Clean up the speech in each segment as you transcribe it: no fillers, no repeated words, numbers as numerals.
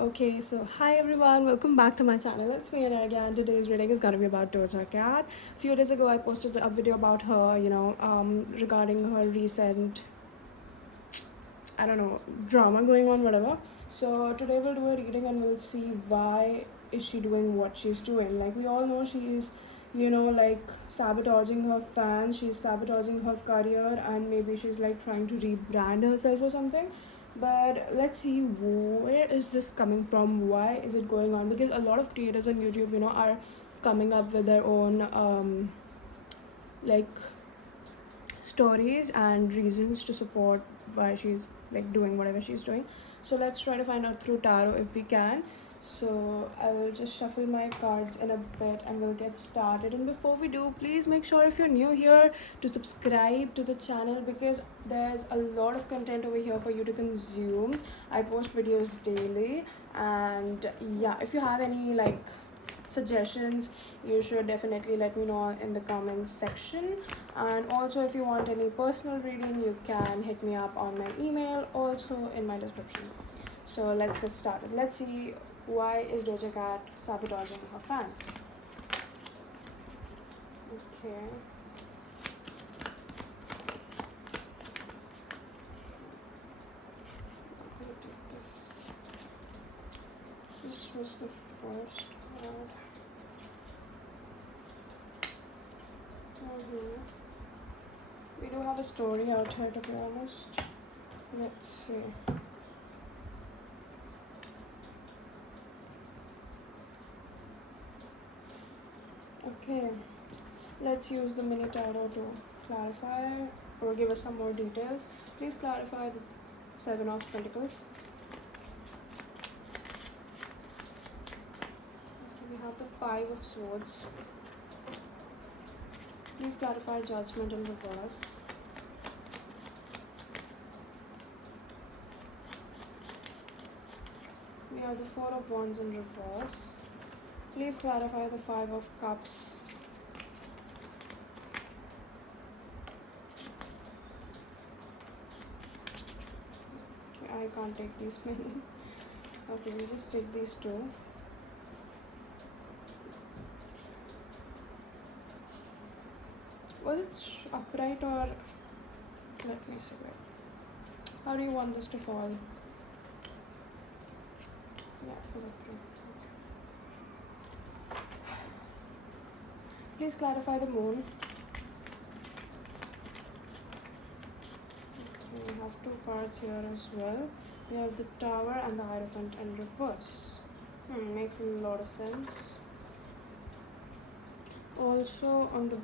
Okay, so hi everyone, welcome back to my channel. It's me Anarghya, and today's reading is gonna be about Doja Cat. A few days ago, I posted a video about her, regarding her recent, I don't know, drama going on, whatever. So today we'll do a reading and we'll see why is she doing what she's doing. Like we all know she's, like sabotaging her fans, she's sabotaging her career, and maybe she's like trying to rebrand herself or something. But let's see, where is this coming from? Why is it going on? Because a lot of creators on YouTube, are coming up with their own like stories and reasons to support why she's like doing whatever she's doing. So let's try to find out through tarot if we can. So I will just shuffle my cards in a bit and we'll get started. And before we do, please make sure if you're new here to subscribe to the channel, because there's a lot of content over here for you to consume. I post videos daily, and yeah, if you have any like suggestions, you should definitely let me know in the comments section. And also, if you want any personal reading, you can hit me up on my email, also in my description. So let's get started. Let's see, why is Doja Cat sabotaging her fans? Okay. I'm gonna take this. This was the first card. We do have a story out here, to be honest. Let's see. Okay, let's use the mini tarot to clarify or give us some more details. Please clarify the Seven of Pentacles. Okay, we have the Five of Swords. Please clarify Judgment in reverse. We have the Four of Wands in reverse. Please clarify the Five of Cups. Okay, I can't take these many. Okay, we'll just take these two. Was it upright or... Let me see. How do you want this to fall? Yeah, it was upright. Please clarify the moon. Okay, we have two cards here as well. We have the Tower and the Hierophant in reverse. Makes a lot of sense. Also, on the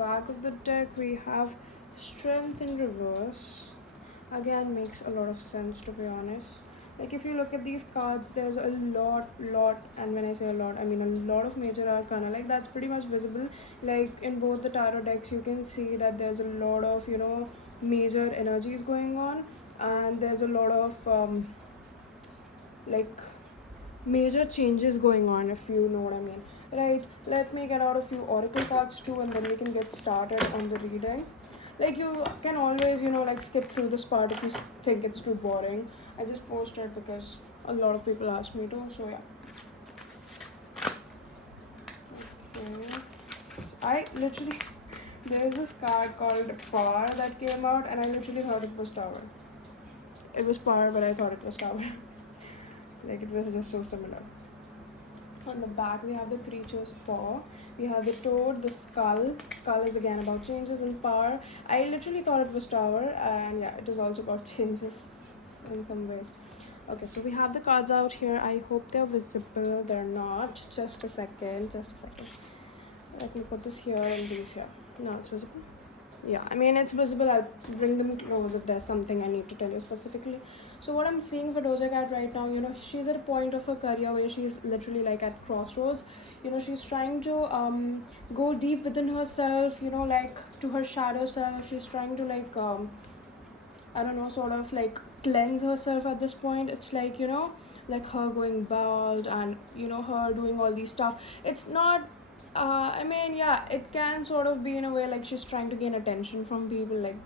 back of the deck, we have Strength in reverse. Again, makes a lot of sense, to be honest. Like if you look at these cards, there's a lot, and when I say a lot, I mean a lot of major arcana. Like that's pretty much visible. Like in both the tarot decks, you can see that there's a lot of major energies going on, and there's a lot of like major changes going on, if you know what I mean. Right, let me get out a few oracle cards too, and then we can get started on the reading. Like you can always like skip through this part if you think it's too boring. I just posted because a lot of people asked me to, so yeah. Okay, I literally there is this card called Power that came out, and I literally thought it was Tower. It was Power, but I thought it was Tower. Like it was just so similar. On the back, we have the creature's paw. We have the toad, the skull. Skull is again about changes in power. I literally thought it was Tower, and yeah, it is also about changes in some ways. Okay, so we have the cards out here. I hope they're visible. They're not. Just a second. Let me put this here and these here. No, it's visible. Yeah, I mean it's visible. I'll bring them close if there's something I need to tell you specifically. So what I'm seeing for Doja Cat right now, she's at a point of her career where she's literally like at crossroads. She's trying to go deep within herself, like to her shadow self. She's trying to like I don't know, sort of like cleanse herself at this point. It's like like her going bald, and her doing all these stuff. It's not I mean, yeah, it can sort of be in a way like she's trying to gain attention from people, like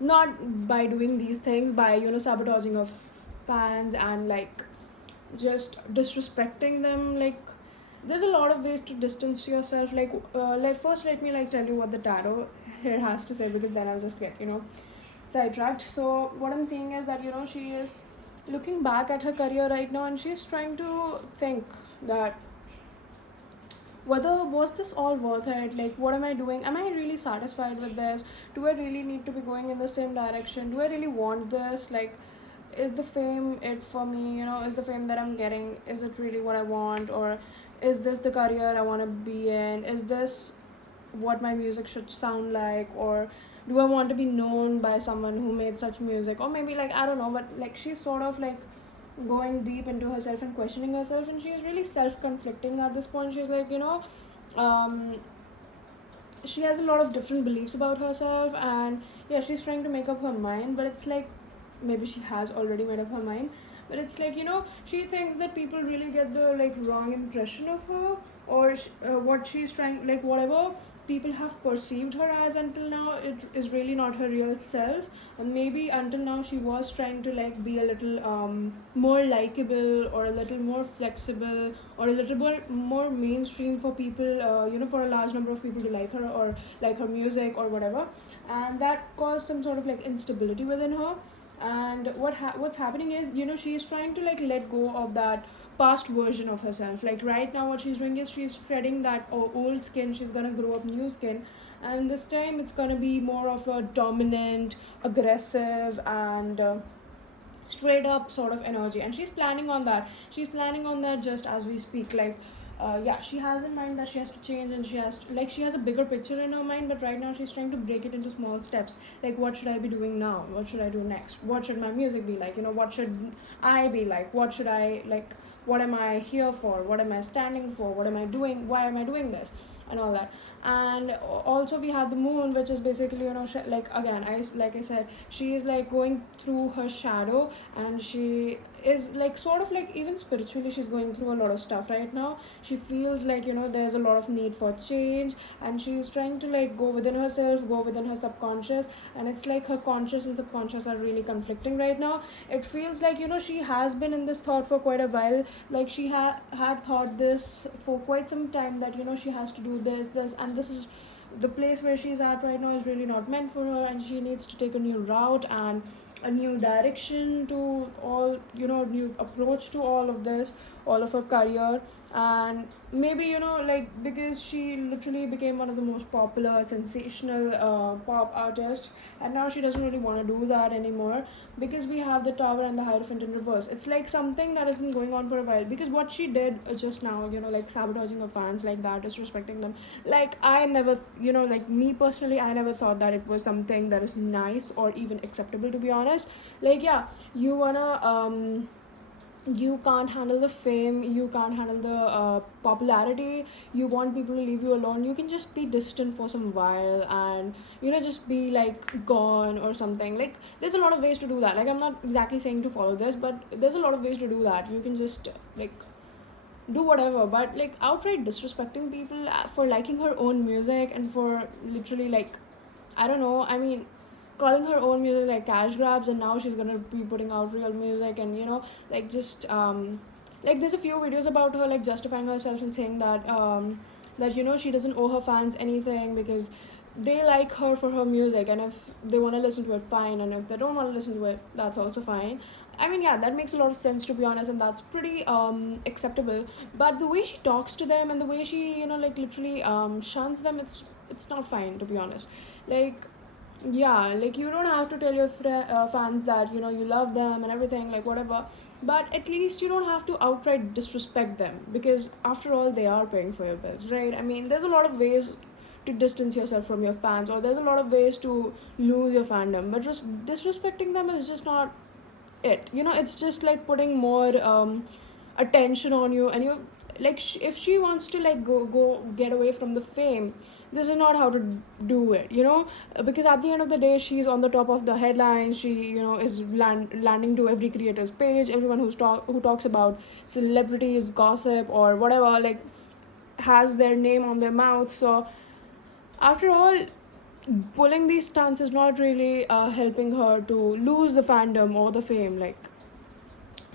not by doing these things, by sabotaging her fans and like just disrespecting them. Like, there's a lot of ways to distance yourself. Like, first let me like tell you what the tarot here has to say, because then I'll just get sidetracked. So what I'm saying is that she is looking back at her career right now, and she's trying to think that whether was this all worth it. Like, what am I doing? Am I really satisfied with this? Do I really need to be going in the same direction? Do I really want this? Like, is the fame it for me? Is the fame that I'm getting, is it really what I want? Or is this the career I want to be in? Is this what my music should sound like? Or do I want to be known by someone who made such music? Or maybe, like, I don't know, but like she's sort of like going deep into herself and questioning herself, and she's really self-conflicting at this point. She's like, um she has a lot of different beliefs about herself, and yeah, she's trying to make up her mind, but it's like maybe she has already made up her mind, but it's like she thinks that people really get the like wrong impression of her, or what she's trying, like whatever people have perceived her as until now, it is really not her real self. And maybe until now she was trying to like be a little more likable, or a little more flexible, or a little more mainstream for people, for a large number of people to like her, or like her music or whatever. And that caused some sort of like instability within her. And what's happening is, she's trying to like let go of that past version of herself. Like right now what she's doing is she's shedding that old skin, she's gonna grow up new skin, and this time it's gonna be more of a dominant, aggressive, and straight up sort of energy. And she's planning on that just as we speak. Like yeah, she has in mind that she has to change, and she has a bigger picture in her mind, but right now she's trying to break it into small steps. Like, what should I be doing now? What should I do next? What should my music be like? What should I be like? What should I like? What am I here for? What am I standing for? What am I doing? Why am I doing this? And all that. And also we have the moon, which is basically like again, like I said, she is like going through her shadow, and she is like sort of like, even spiritually she's going through a lot of stuff right now. She feels like there's a lot of need for change, and she's trying to like go within herself, go within her subconscious. And it's like her conscious and subconscious are really conflicting right now. It feels like she has been in this thought for quite a while. Like she had thought this for quite some time, that she has to do this, and this is the place where she's at right now is really not meant for her, and she needs to take a new route and a new direction to all, new approach to all of this, all of her career. And maybe like, because she literally became one of the most popular sensational pop artists, and now she doesn't really want to do that anymore, because we have the tower and the hierophant in reverse. It's like something that has been going on for a while, because what she did just now, like sabotaging her fans like that, disrespecting them. Like, I never, like me personally, I never thought that it was something that is nice or even acceptable, to be honest. Like, yeah, you wanna you can't handle the fame, you can't handle the popularity, you want people to leave you alone, you can just be distant for some while, and just be like gone or something. Like, there's a lot of ways to do that. Like, I'm not exactly saying to follow this, but there's a lot of ways to do that. You can just like do whatever. But like, outright disrespecting people for liking her own music, and for literally like, I don't know, I mean, calling her own music like cash grabs, and now she's gonna be putting out real music. And like, just like, there's a few videos about her like justifying herself and saying that she doesn't owe her fans anything, because they like her for her music, and if they want to listen to it, fine, and if they don't want to listen to it, that's also fine. I mean, yeah, that makes a lot of sense, to be honest, and that's pretty acceptable. But the way she talks to them, and the way she like literally shuns them, it's not fine, to be honest. Like, yeah, like, you don't have to tell your fans that you love them and everything, like whatever, but at least you don't have to outright disrespect them, because after all, they are paying for your bills, right? I mean, there's a lot of ways to distance yourself from your fans, or there's a lot of ways to lose your fandom, but just disrespecting them is just not it. It's just like putting more attention on you, and you like, if she wants to like go get away from the fame, this is not how to do it, because at the end of the day, she's on the top of the headlines. She is landing to every creator's page. Everyone who talks about celebrities, gossip, or whatever, like, has their name on their mouth. So after all, pulling these stunts is not really helping her to lose the fandom or the fame. Like,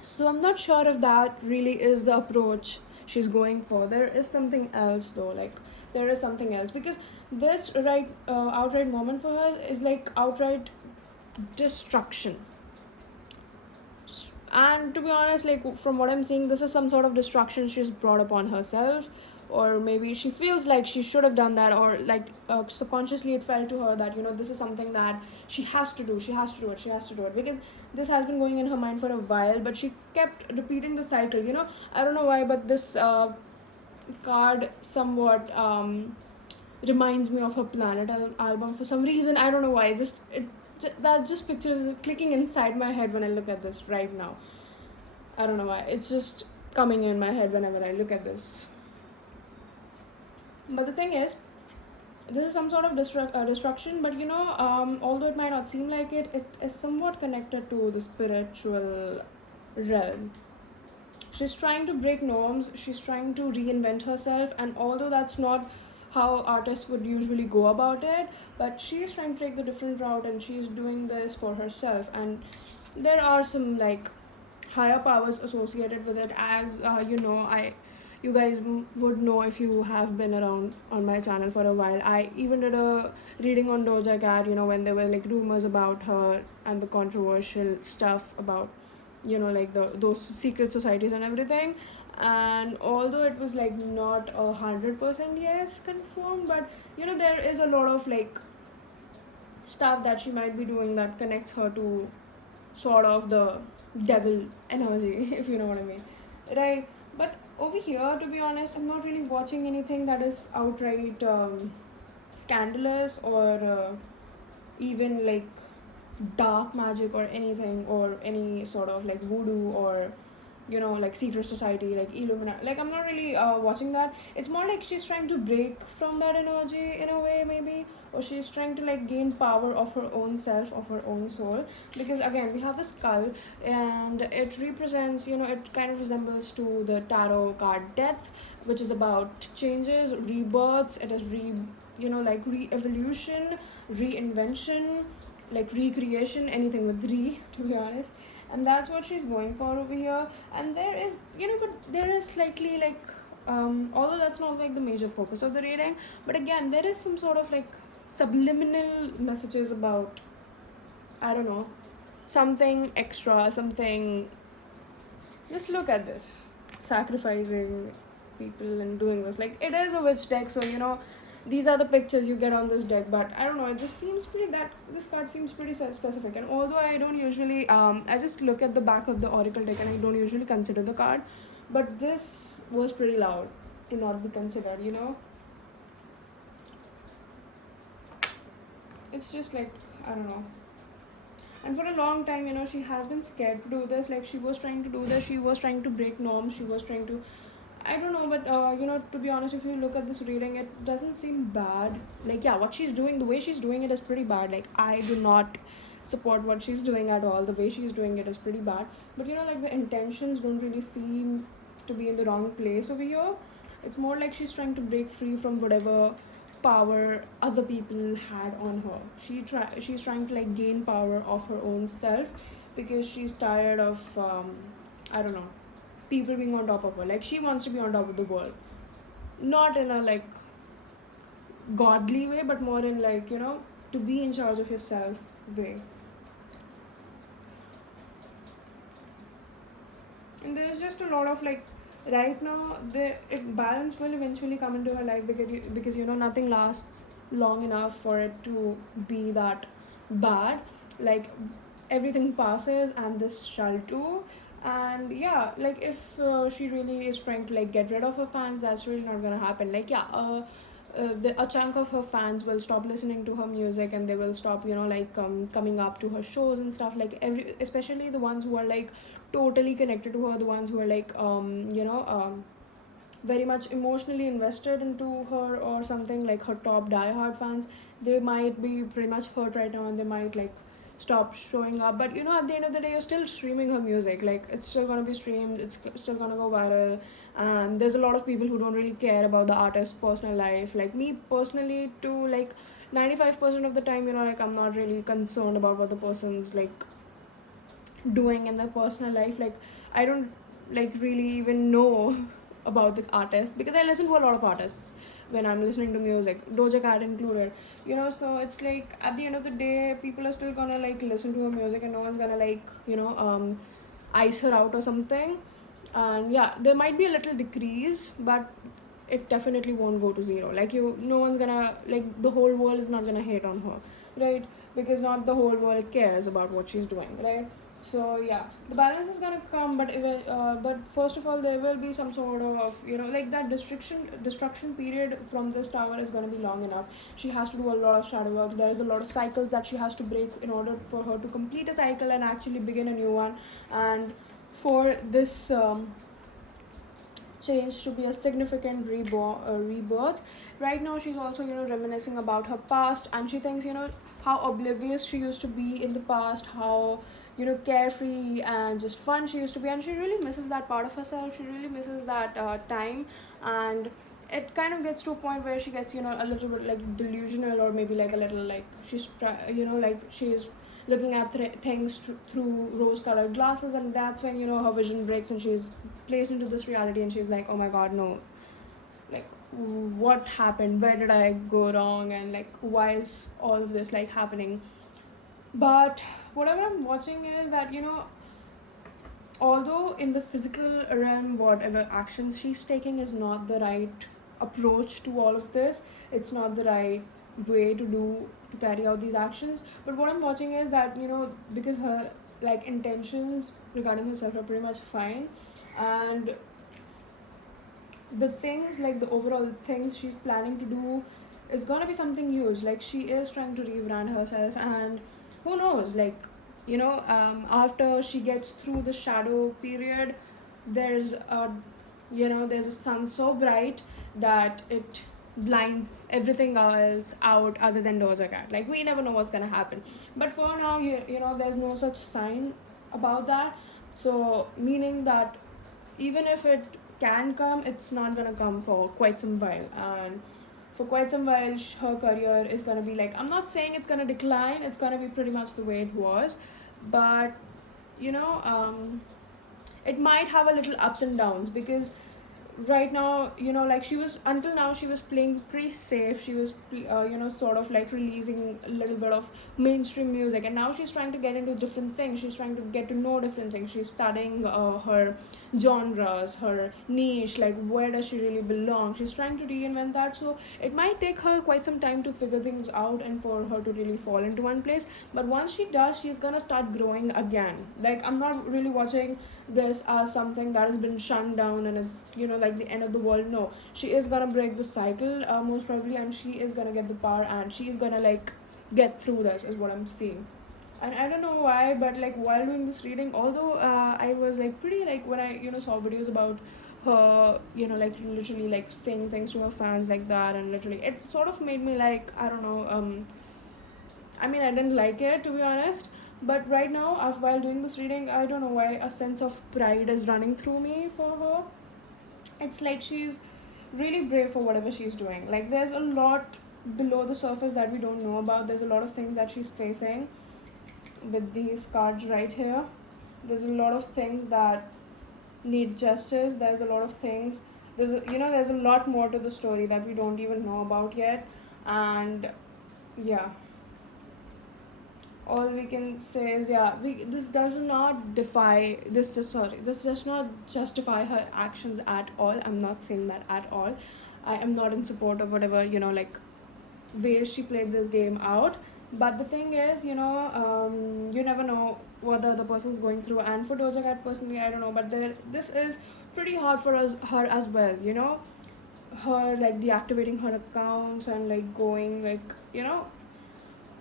So I'm not sure if that really is the approach she's going for. There is something else though, like there is something else, because this outright moment for her is like outright destruction. And to be honest, like from what I'm seeing, this is some sort of destruction she's brought upon herself, or maybe she feels like she should have done that, or like subconsciously it felt to her that, you know, this is something that she has to do, she has to do it, she has to do it, because this has been going in her mind for a while, but she kept repeating the cycle, you know. I don't know why, but this card somewhat reminds me of her Planet album for some reason. I don't know why. That just picture is clicking inside my head when I look at this right now. I don't know why. It's just coming in my head whenever I look at this. But the thing is, this is some sort of destruction, but you know, although it might not seem like it, it is somewhat connected to the spiritual realm. She's trying to break norms, she's trying to reinvent herself, and although that's not how artists would usually go about it, but she's trying to take the different route, and she's doing this for herself. And there are some like higher powers associated with it, as you know, you guys would know if you have been around on my channel for a while. I even did a reading on Doja Cat, you know, when there were like rumors about her and the controversial stuff about, you know, like those secret societies and everything. And although it was like not 100% yes confirmed, but you know, there is a lot of like stuff that she might be doing that connects her to sort of the devil energy, if you know what I mean, right? But over here, to be honest, I'm not really watching anything that is outright scandalous, or even like dark magic or anything, or any sort of like voodoo, or you know, like secret society, like Illuminati. Like I'm not really watching that. It's more like she's trying to break from that energy in a way, maybe, or she's trying to like gain power of her own self, of her own soul. Because again, we have the skull, and it represents, you know, it kind of resembles to the tarot card Death, which is about changes, rebirths. It is you know, like re-evolution, reinvention, like recreation, anything with re, to be honest. And that's what she's going for over here. And there is, you know, but there is slightly like although that's not like the major focus of the reading, but again, there is some sort of like subliminal messages about, I don't know, something extra, something. Just look at this, sacrificing people and doing this. Like, it is a witch deck, so you know, these are the pictures you get on this deck. But I don't know, it just seems pretty, that this card seems pretty specific. And although I don't usually I just look at the back of the oracle deck, and I don't usually consider the card, but this was pretty loud to not be considered, you know. It's just like, I don't know. And for a long time, you know, she has been scared to do this. Like, she was trying to do this, she was trying to break norms, she was trying to, I don't know, but you know, to be honest, if you look at this reading, it doesn't seem bad. Like, yeah, what she's doing, the way she's doing it is pretty bad. Like, I do not support what she's doing at all. The way she's doing it is pretty bad. But you know, like, the intentions don't really seem to be in the wrong place over here. It's more like she's trying to break free from whatever power other people had on her. She's trying to like gain power of her own self, because she's tired of I don't know, people being on top of her. Like, she wants to be on top of the world, not in a like godly way, but more in like, you know, to be in charge of yourself way. And there's just a lot of like, right now the balance will eventually come into her life, because you know, nothing lasts long enough for it to be that bad. Like, everything passes, and this shall too. And yeah, like, if she really is trying to like get rid of her fans, that's really not gonna happen. Like, yeah, a chunk of her fans will stop listening to her music, and they will stop, you know, like coming up to her shows and stuff. Like, especially the ones who are like totally connected to her, the ones who are like you know, very much emotionally invested into her, or something, like her top diehard fans. They might be pretty much hurt right now, and they might like stop showing up. But you know, at the end of the day, you're still streaming her music. Like, it's still gonna be streamed, it's still gonna go viral. And there's a lot of people who don't really care about the artist's personal life. Like me personally too, like 95% of the time, you know, like, I'm not really concerned about what the person's like doing in their personal life. Like, I don't like really even know about the artist, because I listen to a lot of artists when I'm listening to music, Doja Cat included. So it's like at the end of the day, people are still gonna like listen to her music, and no one's gonna like ice her out or something. And yeah, there might be a little decrease, but it definitely won't go to zero. Like no one's gonna like the whole world is not gonna hate on her, right? Because not the whole world cares about what she's doing, right? So yeah, the balance is gonna come, but first of all, there will be some sort of like that destruction period from this tower is gonna be long enough. She has to do a lot of shadow work. There is a lot of cycles that she has to break in order for her to complete a cycle and actually begin a new one. And for this change to be a significant rebirth. Right now, she's also reminiscing about her past, and she thinks how oblivious she used to be in the past, how carefree and just fun she used to be, and she really misses that part of herself. She really misses that time, and it kind of gets to a point where she gets a little bit like delusional, or maybe like a little like like she's looking at things through rose-colored glasses, and that's when her vision breaks and she's placed into this reality, and she's like, oh my god, no, like what happened, where did I go wrong, and like why is all of this like happening. But whatever I'm watching is that although in the physical realm, whatever actions she's taking is not the right approach to all of this, it's not the right way to carry out these actions. But what I'm watching is that because her like intentions regarding herself are pretty much fine, and the things like the overall things she's planning to do is gonna be something huge. Like she is trying to rebrand herself, and who knows, like after she gets through the shadow period, there's a sun so bright that it blinds everything else out other than Doja Cat. Like we never know what's gonna happen, but for now, there's no such sign about that. So meaning that even if it can come, it's not gonna come for quite some while, and for quite some while her career is gonna be like, I'm not saying it's gonna decline, it's gonna be pretty much the way it was, but you know um it might have a little ups and downs, because right now like she was, until now she was playing pretty safe. She was sort of like releasing a little bit of mainstream music, and now she's trying to get into different things. She's trying to get to know different things. She's studying her genres, her niche, like where does she really belong. She's trying to reinvent that, so it might take her quite some time to figure things out and for her to really fall into one place. But once she does, she's gonna start growing again. Like I'm not really watching this as something that has been shunned down and it's like the end of the world. No, she is gonna break the cycle most probably, and she is gonna get the power, and she is gonna like get through this, is what I'm seeing. And I don't know why, but like while doing this reading, although I was like pretty like, when I saw videos about her like literally like saying things to her fans like that, and literally it sort of made me like, I don't know, I mean, I didn't like it, to be honest. But right now, while doing this reading, I don't know why a sense of pride is running through me for her. It's like she's really brave for whatever she's doing. Like there's a lot below the surface that we don't know about. There's a lot of things that she's facing with these cards right here. There's a lot of things that need justice. There's a lot of things. There's a lot more to the story that we don't even know about yet. And yeah, all we can say is, yeah, this does not defy this just sorry this does not justify her actions at all. I'm not saying that at all. I am not in support of whatever like ways she played this game out. But the thing is, you never know what the other person's going through. And for Doja Cat personally, I don't know, but this is pretty hard for her as well. Her like deactivating her accounts and like going like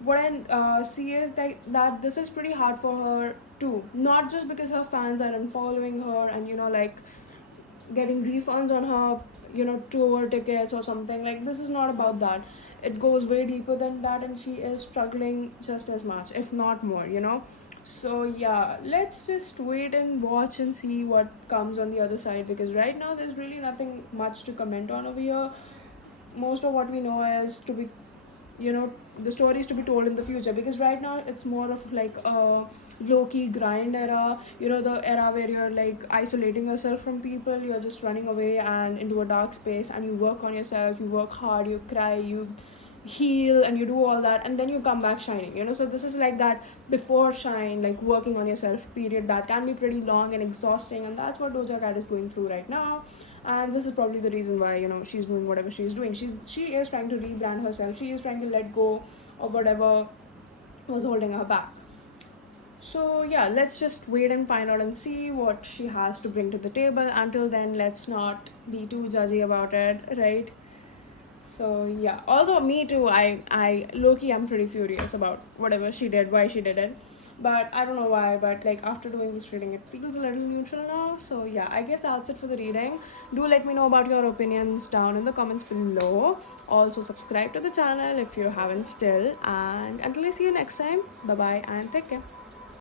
what I see is that this is pretty hard for her too. Not just because her fans are unfollowing her and like getting refunds on her tour tickets or something. Like this is not about that. It goes way deeper than that, and she is struggling just as much, if not more. So yeah, let's just wait and watch and see what comes on the other side, because right now there's really nothing much to comment on over here. Most of what we know is, to be you know, the stories to be told in the future, because right now it's more of like a low-key grind era, you know, the era where you're like isolating yourself from people, you're just running away and into a dark space, and you work on yourself, you work hard, you cry, you heal, and you do all that, and then you come back shining, you know. So this is like that before shine, like working on yourself period, that can be pretty long and exhausting, and that's what Doja Cat is going through right now. And this is probably the reason why, you know, she's doing whatever she's doing. She is trying to rebrand herself, she is trying to let go of whatever was holding her back. So yeah, let's just wait and find out and see what she has to bring to the table. Until then, let's not be too judgy about it, right? So yeah, although me too, I low-key I'm pretty furious about whatever she did, why she did it. But I don't know why, but like after doing this reading, it feels a little neutral now. So yeah, I guess that's it for the reading. Do let me know about your opinions down in the comments below. Also subscribe to the channel if you haven't still. And until I see you next time, bye bye and take care.